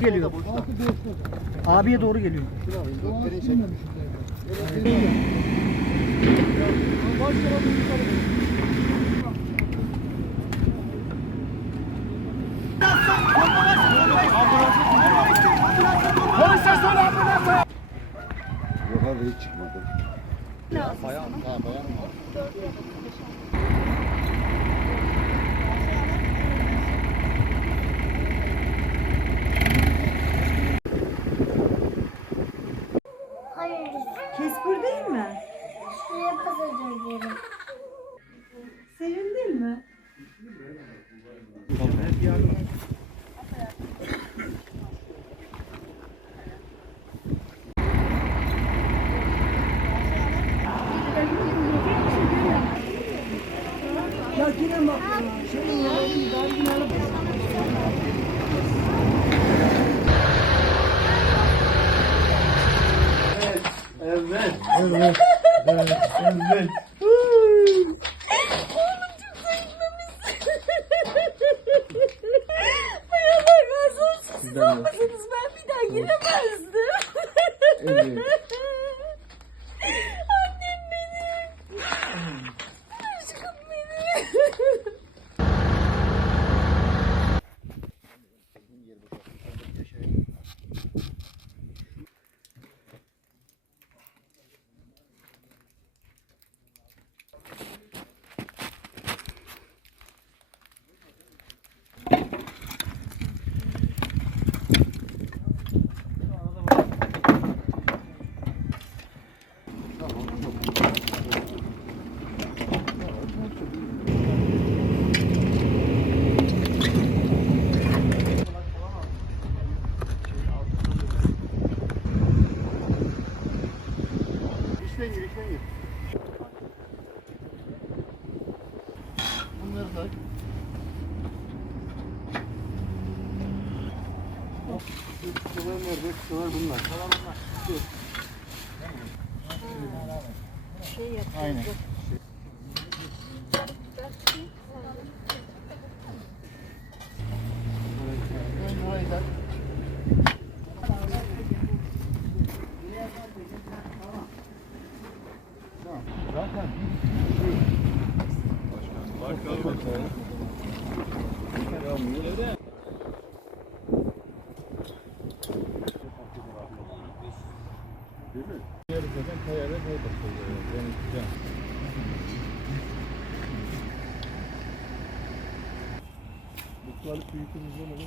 Geliyor. Abiye doğru geliyor. Yukarıda hiç çıkmadı. Hayır. Mi? Şuraya pasaj diyelim. Sevindin mi? Ay Allah razı olsun. Siz olmasanız ben bir daha gelemezdim. Annem İşten gir, işten gir. Bunları Şu kısalar nerede? Kısalar bunlar. Dur. Aynen. Zaten Değil mi? Yarı zaten kayarak orada koyuyor. Yani güzel. Bu kuvalık büyütümüzden olur.